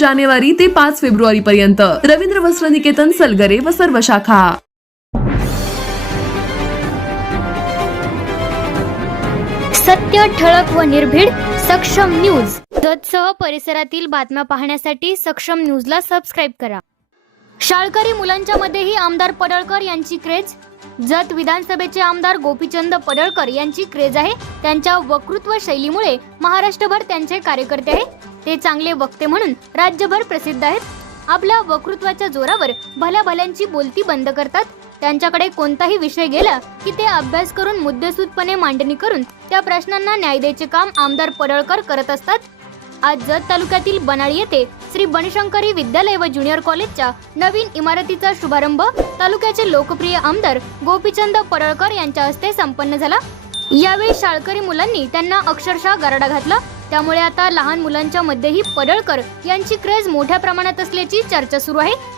जानेवारी ते पाच फेब्रुवारी पर्यंत रवींद्र वस्त्र निकेतन सलगरे व सर्व शाखा. सत्य ठळक व निर्भीड सक्षम न्यूज. जतसह परिसरातील बातम्या पाहण्यासाठी सक्षम न्यूजला सबस्क्राईब करा. शाळकरी मुलांच्या मध्येही आमदार पडळकर यांची क्रेज. जत विधानसभेचे आमदार गोपीचंद पडळकर यांची क्रेज आहे. त्यांच्या वक्तृत्व शैलीमुळे महाराष्ट्रभर त्यांचे कार्यकर्ते आहे ते चांगले वक्ते म्हणून राज्यभर प्रसिद्ध आहेत. आपल्या वक्तृत्वाच्या जोरावर भल्या भल्यांची बोलती बंद करतात. त्यांच्याकडे कोणताही विषय गेला की ते अभ्यास करून मुद्देसूदपणे मांडणी करून त्या प्रश्नांना न्याय द्यायचे काम आमदार पडळकर करत असतात. आज जत तालुक्यातील बनाळी येथे श्री बनशंकरी विद्यालय व ज्युनियर कॉलेजच्या नवीन इमारतीचा शुभारंभ तालुक्याचे लोकप्रिय आमदार गोपीचंद पडळकर यांच्या हस्ते संपन्न झाला. यावेळी शाळकरी मुलांनी त्यांना अक्षरशः गराडा घातला. त्यामुळे आता लहान मुलांच्या मध्येही पडळकर यांची क्रेज मोठ्या प्रमाणात असल्याची चर्चा सुरू आहे.